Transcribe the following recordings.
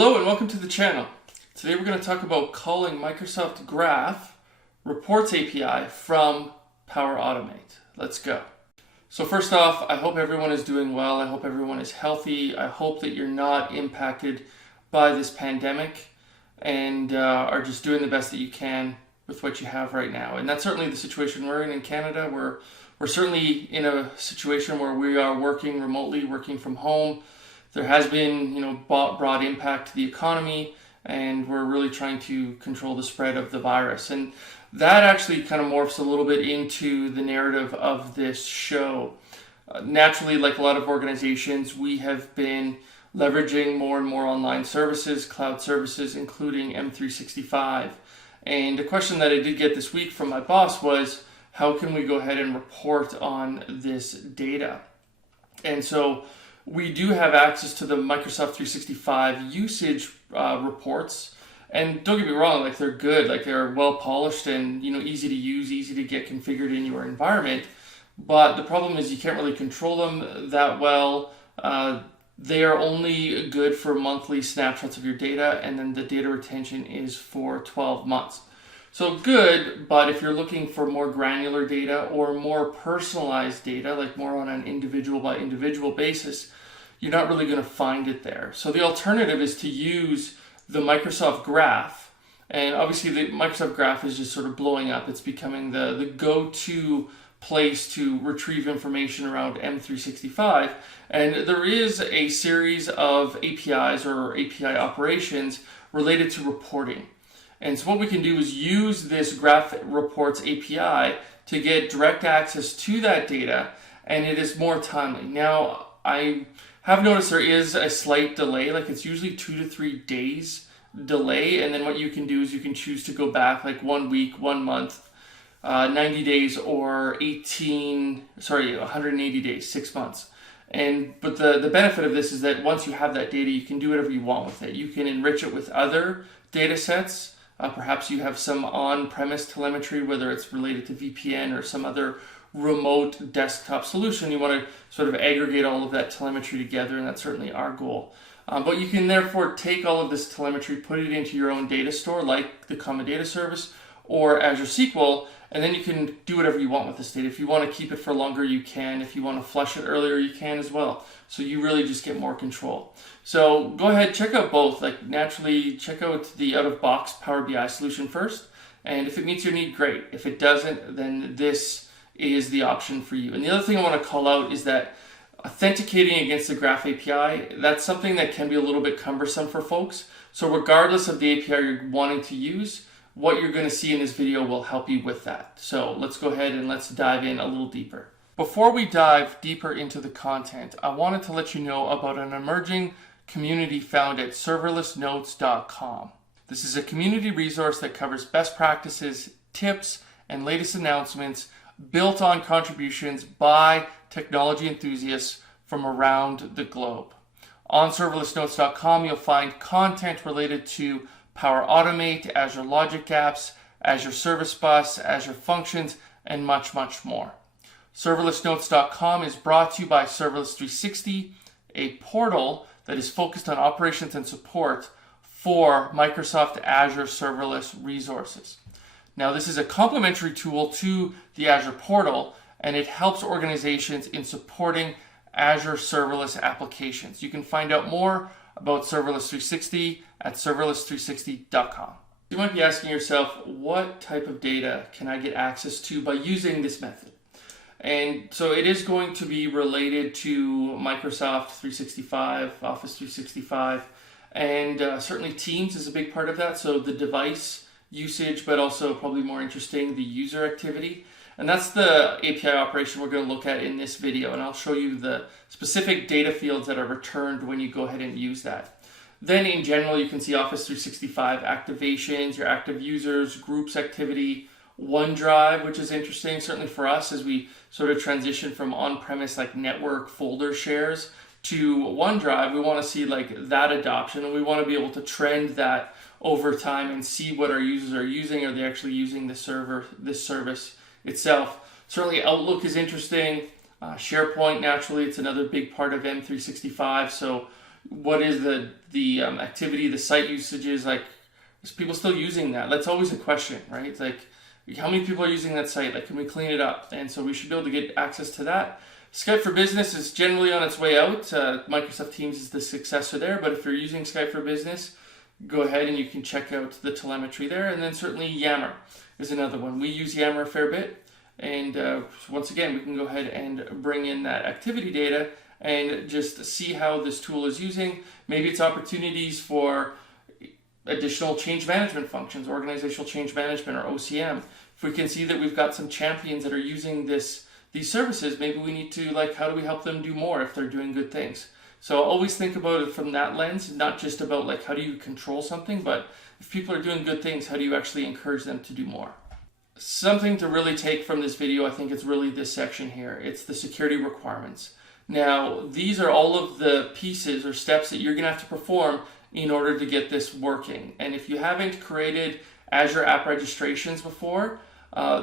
Hello and welcome to the channel. Today we're going to talk about calling Microsoft Graph Reports API from Power Automate. Let's go. So first off, I hope everyone is doing well. I hope everyone is healthy. I hope that you're not impacted by this pandemic and are just doing the best that you can with what you have right now. And that's certainly the situation we're in Canada. We're certainly in a situation where we are working remotely, working from home. There has been, broad impact to the economy, and we're really trying to control the spread of the virus. And that actually kind of morphs a little bit into the narrative of this show. Naturally, like a lot of organizations, we have been leveraging more and more online services, cloud services, including M365. And a question that I did get this week from my boss was, how can we go ahead and report on this data? And so we do have access to the Microsoft 365 usage reports, and don't get me wrong, like they're good, like they're well polished and easy to use, easy to get configured in your environment. But the problem is you can't really control them that well. They are only good for monthly snapshots of your data, and then the data retention is for 12 months. So good, but if you're looking for more granular data or more personalized data, like more on an individual by individual basis, you're not really going to find it there. So the alternative is to use the Microsoft Graph. And obviously the Microsoft Graph is just sort of blowing up. It's becoming the go-to place to retrieve information around M365. And there is a series of APIs or API operations related to reporting. And so what we can do is use this Graph Reports API to get direct access to that data, and it is more timely. Now, I have noticed there is a slight delay, like it's usually 2 to 3 days delay, and then what you can do is you can choose to go back like 1 week, 1 month, 90 days, or 180 days, 6 months. But the benefit of this is that once you have that data, you can do whatever you want with it. You can enrich it with other data sets. Perhaps you have some on-premise telemetry, whether it's related to VPN or some other remote desktop solution. You want to sort of aggregate all of that telemetry together, and that's certainly our goal. But you can therefore take all of this telemetry, put it into your own data store, like the Common Data Service or Azure SQL, and then you can do whatever you want with this data. If you want to keep it for longer, you can. If you want to flush it earlier, you can as well. So you really just get more control. So go ahead, check out both. Like naturally, check out the out-of-box Power BI solution first. And if it meets your need, great. If it doesn't, then this is the option for you. And the other thing I want to call out is that authenticating against the Graph API, that's something that can be a little bit cumbersome for folks. So regardless of the API you're wanting to use, what you're going to see in this video will help you with that. So let's go ahead and let's dive in a little deeper. Before we dive deeper into the content, I wanted to let you know about an emerging community found at serverlessnotes.com. This is a community resource that covers best practices, tips, and latest announcements built on contributions by technology enthusiasts from around the globe. On serverlessnotes.com, you'll find content related to Power Automate, Azure Logic Apps, Azure Service Bus, Azure Functions, and much, much more. Serverlessnotes.com is brought to you by Serverless 360, a portal that is focused on operations and support for Microsoft Azure serverless resources. Now, this is a complementary tool to the Azure Portal, and it helps organizations in supporting Azure serverless applications. You can find out more about Serverless 360 at serverless360.com. You might be asking yourself, what type of data can I get access to by using this method? And so it is going to be related to Microsoft 365, Office 365, and certainly Teams is a big part of that. So the device usage, but also probably more interesting, the user activity. And that's the API operation we're going to look at in this video. And I'll show you the specific data fields that are returned when you go ahead and use that. Then in general, you can see Office 365 activations, your active users, groups activity, OneDrive, which is interesting, certainly for us as we sort of transition from on-premise like network folder shares to OneDrive. We want to see like that adoption, and we want to be able to trend that over time and see what our users are using. Are they actually using this service itself? Certainly Outlook is interesting. SharePoint, naturally, it's another big part of M365. So what is the activity, the site usages, like, is people still using that? That's always a question, right? It's like, how many people are using that site? Like, can we clean it up? And so we should be able to get access to that. Skype for Business is generally on its way out. Microsoft Teams is the successor there, but if you're using Skype for Business, go ahead and you can check out the telemetry there. And then certainly Yammer is another one. We use Yammer a fair bit. And once again, we can go ahead and bring in that activity data and just see how this tool is using. Maybe it's opportunities for additional change management functions, organizational change management, or OCM. If we can see that we've got some champions that are using these services, maybe we need to, like, how do we help them do more if they're doing good things? So always think about it from that lens, not just about like how do you control something, but if people are doing good things, how do you actually encourage them to do more? Something to really take from this video, I think it's really this section here. It's the security requirements. Now, these are all of the pieces or steps that you're going to have to perform in order to get this working. And if you haven't created Azure app registrations before,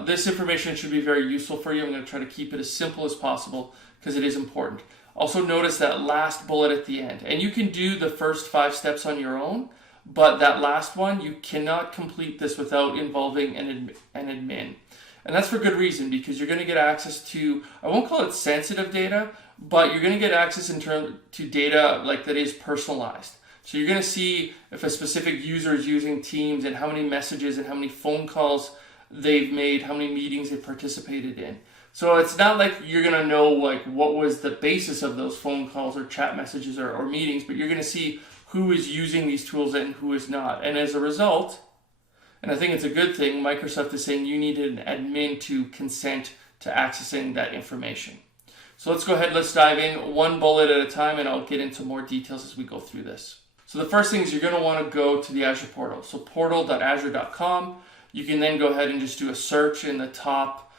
this information should be very useful for you. I'm going to try to keep it as simple as possible because it is important. Also notice that last bullet at the end. And you can do the first 5 steps on your own, but that last one, you cannot complete this without involving an admin. And that's for good reason, because you're going to get access to, I won't call it sensitive data, but you're going to get access to data like that is personalized. So you're going to see if a specific user is using Teams and how many messages and how many phone calls they've made, how many meetings they've participated in. So it's not like you're going to know like what was the basis of those phone calls or chat messages or meetings, but you're going to see who is using these tools and who is not. And as a result, and I think it's a good thing, Microsoft is saying you need an admin to consent to accessing that information. So let's go ahead, let's dive in one bullet at a time, and I'll get into more details as we go through this. So the first thing is you're going to want to go to the Azure Portal. So portal.azure.com. You can then go ahead and just do a search in the top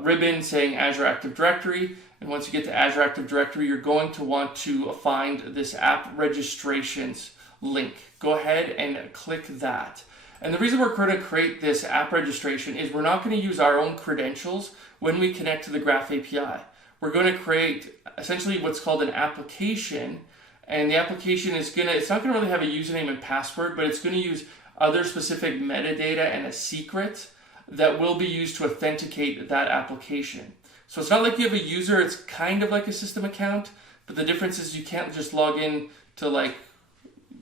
ribbon saying Azure Active Directory. And once you get to Azure Active Directory, you're going to want to find this app registrations link. Go ahead and click that. And the reason we're going to create this app registration is we're not going to use our own credentials when we connect to the Graph API. We're going to create essentially what's called an application. And the application is it's not going to really have a username and password, but it's going to use other specific metadata and a secret that will be used to authenticate that application. So it's not like you have a user, it's kind of like a system account, but the difference is you can't just log in to like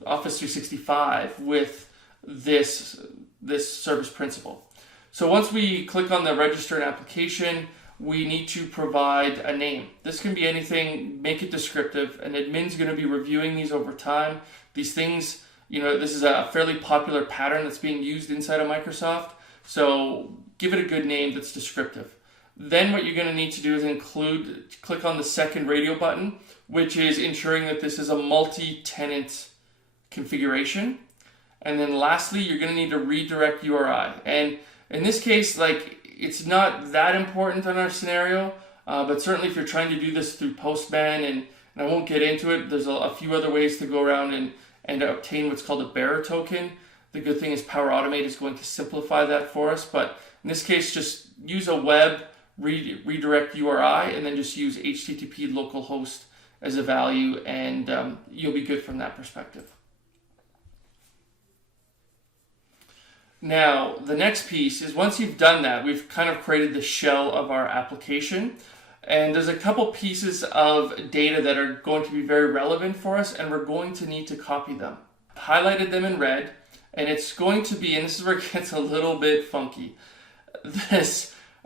Office 365 with this service principal. So once we click on the register an application, we need to provide a name. This can be anything, make it descriptive. An admin's going to be reviewing these over time. These things, this is a fairly popular pattern that's being used inside of Microsoft. So give it a good name that's descriptive. Then what you're going to need to do is click on the second radio button, which is ensuring that this is a multi-tenant configuration. And then lastly, you're going to need to redirect URI. And in this case, it's not that important on our scenario, but certainly if you're trying to do this through Postman, and I won't get into it, there's a few other ways to go around and obtain what's called a bearer token. The good thing is Power Automate is going to simplify that for us, but in this case, just use a web redirect URI and then just use HTTP localhost as a value, and you'll be good from that perspective. Now, the next piece is once you've done that, we've kind of created the shell of our application, and there's a couple pieces of data that are going to be very relevant for us, and we're going to need to copy them. Highlighted them in red, and it's going to be, and this is where it gets a little bit funky.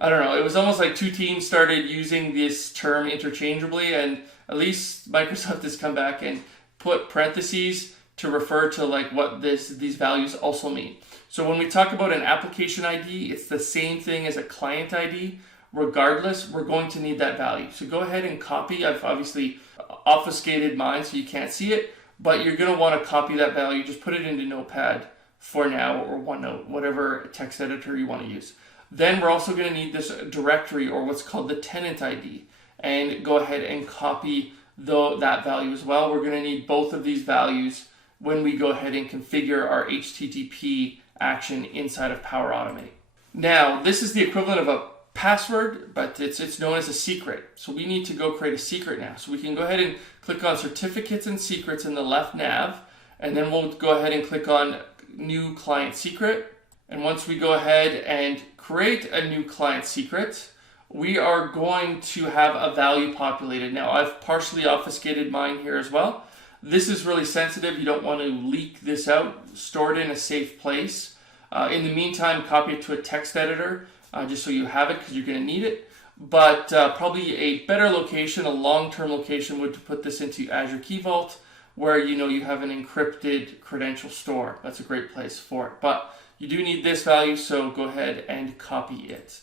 I don't know, it was almost like two teams started using this term interchangeably, and at least Microsoft has come back and put parentheses to refer to what these values also mean. So when we talk about an application ID, it's the same thing as a client ID. Regardless, we're going to need that value. So go ahead and copy. I've obviously obfuscated mine so you can't see it, but you're going to want to copy that value. Just put it into Notepad for now, or OneNote, whatever text editor you want to use. Then we're also going to need this directory, or what's called the tenant ID, and go ahead and copy that value as well. We're going to need both of these values when we go ahead and configure our HTTP action inside of Power Automate. Now, this is the equivalent of a password, but it's known as a secret. So we need to go create a secret now. So we can go ahead and click on certificates and secrets in the left nav, and then we'll go ahead and click on new client secret. And once we go ahead and create a new client secret, we are going to have a value populated. Now I've partially obfuscated mine here as well. This is really sensitive. You don't want to leak this out. Store it in a safe place. In the meantime, copy it to a text editor just so you have it because you're going to need it. But probably a better location, a long-term location, would to put this into Azure Key Vault, where you have an encrypted credential store. That's a great place for it. But you do need this value, so go ahead and copy it.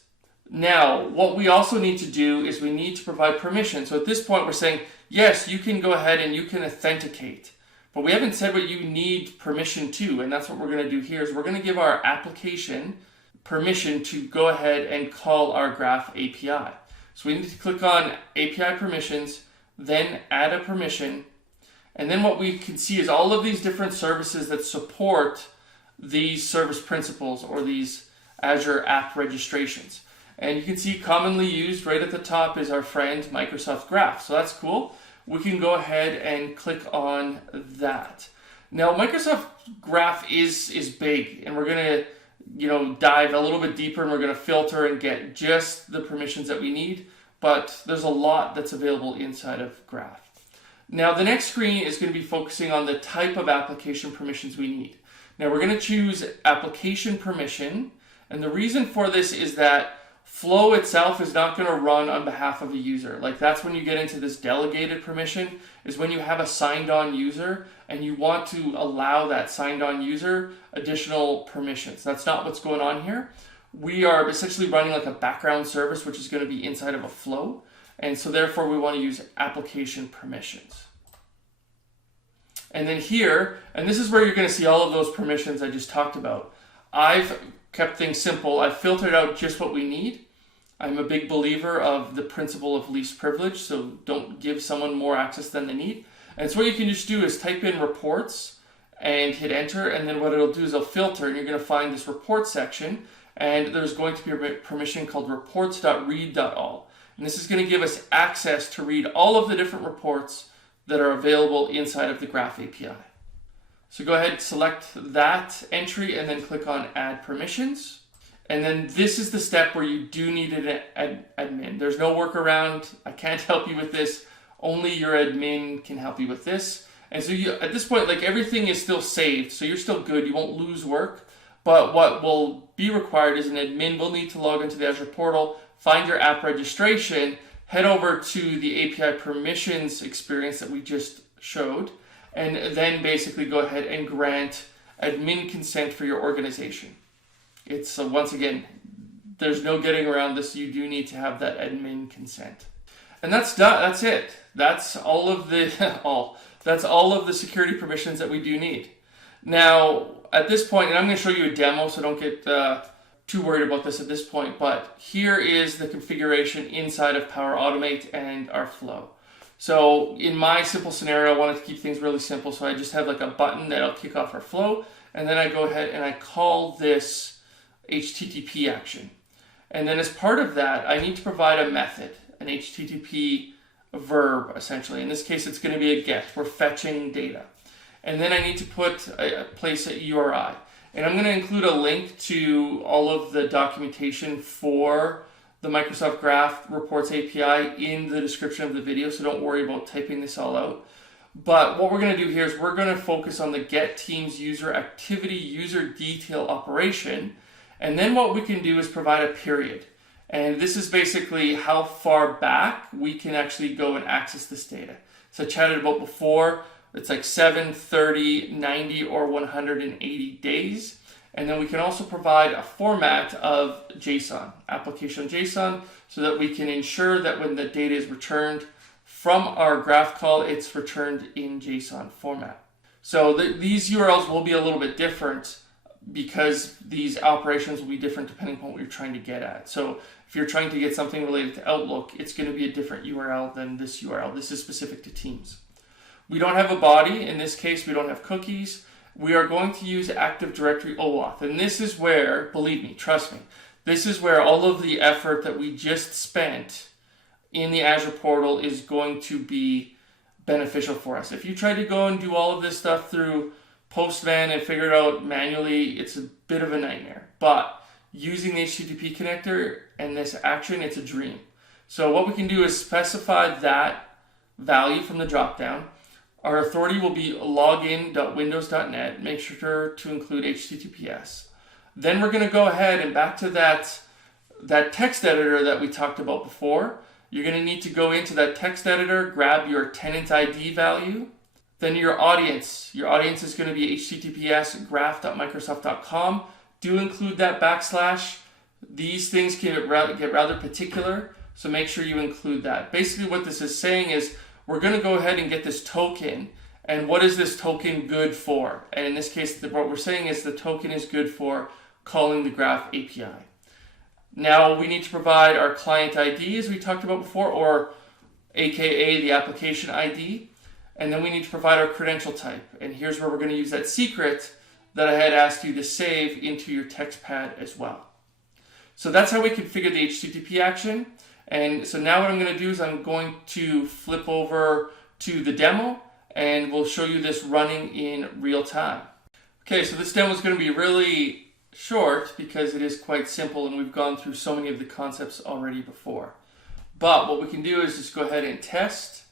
Now, what we also need to do is we need to provide permission. So at this point, we're saying, yes, you can go ahead and you can authenticate. But we haven't said what you need permission to, and that's what we're going to do here. Is we're going to give our application permission to go ahead and call our Graph API. So we need to click on API permissions, then add a permission, and then what we can see is all of these different services that support these service principals or these Azure app registrations. And you can see commonly used right at the top is our friend Microsoft Graph. So that's cool. We can go ahead and click on that. Now Microsoft Graph is big, and we're going to dive a little bit deeper, and we're going to filter and get just the permissions that we need. But there's a lot that's available inside of Graph. Now the next screen is going to be focusing on the type of application permissions we need. Now we're going to choose application permission, and the reason for this is that Flow itself is not going to run on behalf of a user. Like, that's when you get into this delegated permission, is when you have a signed on user and you want to allow that signed on user additional permissions. That's not what's going on here. We are essentially running like a background service, which is going to be inside of a flow. And so therefore we want to use application permissions. And then here, and this is where you're going to see all of those permissions I just talked about. I've kept things simple. I've filtered out just what we need. I'm a big believer of the principle of least privilege, so don't give someone more access than they need. And so what you can just do is type in reports and hit enter, and then what it'll do is it'll filter, and you're going to find this report section, and there's going to be a permission called reports.read.all. And this is going to give us access to read all of the different reports that are available inside of the Graph API. So go ahead, select that entry, and then click on Add Permissions. And then this is the step where you do need an admin. There's no workaround. I can't help you with this. Only your admin can help you with this. And so at this point, like, everything is still saved, so you're still good. You won't lose work. But what will be required is an admin will need to log into the Azure Portal, find your app registration, head over to the API permissions experience that we just showed, and then basically go ahead and grant admin consent for your organization. It's once again, there's no getting around this. You do need to have that admin consent, and that's done. That's it. That's all of the That's all of the security permissions that we do need. Now at this point, and I'm going to show you a demo, so don't get too worried about this at this point. But here is the configuration inside of Power Automate and our flow. So in my simple scenario, I wanted to keep things really simple, so I just have like a button that'll kick off our flow, and then I go ahead and I call this HTTP action. And then as part of that, I need to provide a method, an HTTP verb, essentially. In this case, it's going to be a get. We're fetching data. And then I need to place a URI. And I'm going to include a link to all of the documentation for the Microsoft Graph Reports API in the description of the video, so don't worry about typing this all out. But what we're going to do here is we're going to focus on the get teams user activity user detail operation. And then what we can do is provide a period. And this is basically how far back we can actually go and access this data. So I chatted about before, it's like 7, 30, 90, or 180 days. And then we can also provide a format of JSON, application JSON, so that we can ensure that when the data is returned from our graph call, it's returned in JSON format. So these URLs will be a little bit different because these operations will be different depending on what you're trying to get at. So if you're trying to get something related to Outlook, it's going to be a different URL than this URL. This is specific to Teams. We don't have a body. In this case, we don't have cookies. We are going to use Active Directory OAuth. And this is where, believe me, trust me, This is where all of the effort that we just spent in the Azure portal is going to be beneficial for us. If you try to go and do all of this stuff through Postman and figure it out manually, it's a bit of a nightmare. But using the HTTP connector and this action, it's a dream. So what we can do is specify that value from the dropdown. Our authority will be login.windows.net. Make sure to include HTTPS. Then we're going to go ahead and back to that text editor that we talked about before. You're going to need to go into that text editor, grab your tenant ID value. Then your audience. Your audience is going to be https graph.microsoft.com. Do include that backslash. These things can get rather particular, so make sure you include that. Basically what this is saying is we're going to go ahead and get this token. And what is this token good for? And in this case, what we're saying is the token is good for calling the Graph API. Now we need to provide our client ID as we talked about before, or AKA the application ID. And then we need to provide our credential type. And here's where we're going to use that secret that I had asked you to save into your text pad as well. So that's how we configure the HTTP action. And so now what I'm going to do is I'm going to flip over to the demo and we'll show you this running in real time. Okay, so this demo is going to be really short because it is quite simple and we've gone through so many of the concepts already before. But what we can do is just go ahead and test.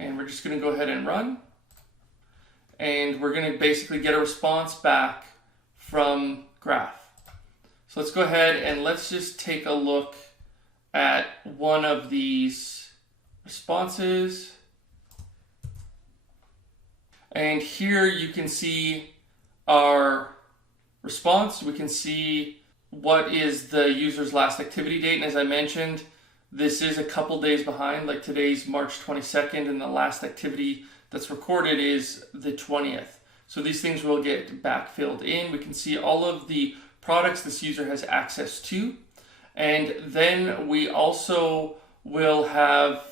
And we're just going to go ahead and run. And we're going to basically get a response back from Graph. So let's go ahead and let's just take a look at one of these responses. And here you can see our response. We can see what is the user's last activity date. And as I mentioned, this is a couple days behind, like today's March 22nd, and the last activity that's recorded is the 20th. So these things will get backfilled in. We can see all of the products this user has access to. And then we also will have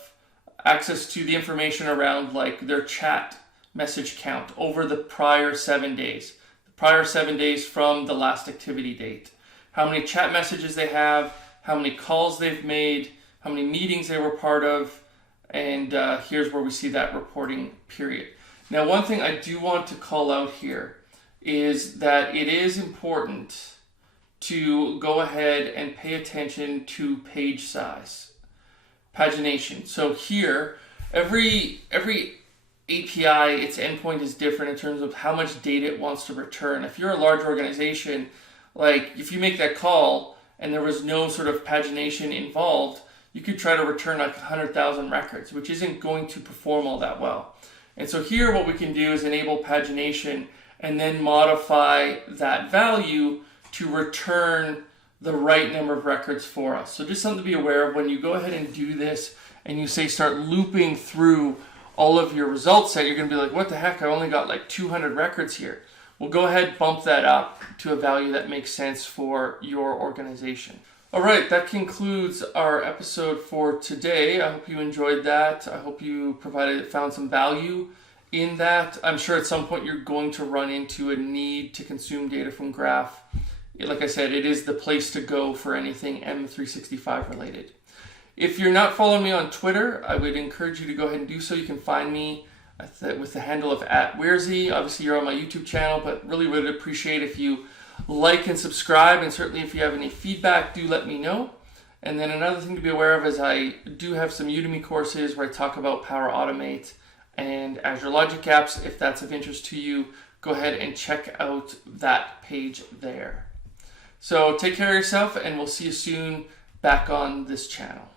access to the information around like their chat message count over the prior 7 days. The prior 7 days from the last activity date. How many chat messages they have, how many calls they've made, how many meetings they were part of, and here's where we see that reporting period. Now, one thing I do want to call out here is that it is important to go ahead and pay attention to page size, pagination. So here, every API, its endpoint is different in terms of how much data it wants to return. If you're a large organization, like if you make that call and there was no sort of pagination involved, you could try to return like 100,000 records, which isn't going to perform all that well. And so here what we can do is enable pagination and then modify that value to return the right number of records for us. So just something to be aware of when you go ahead and do this and you say start looping through all of your results set, you're going to be like, what the heck, I only got like 200 records here. Well, go ahead, bump that up to a value that makes sense for your organization. All right, that concludes our episode for today. I hope you enjoyed that. I hope you found some value in that. I'm sure at some point you're going to run into a need to consume data from Graph. Like I said, it is the place to go for anything M365 related. If you're not following me on Twitter, I would encourage you to go ahead and do so. You can find me with the handle of @Weare. Obviously, you're on my YouTube channel, but really would appreciate if you like and subscribe, and certainly if you have any feedback, do let me know. And then another thing to be aware of is I do have some Udemy courses where I talk about Power Automate and Azure Logic Apps. If that's of interest to you, go ahead and check out that page there. So take care of yourself, and we'll see you soon back on this channel.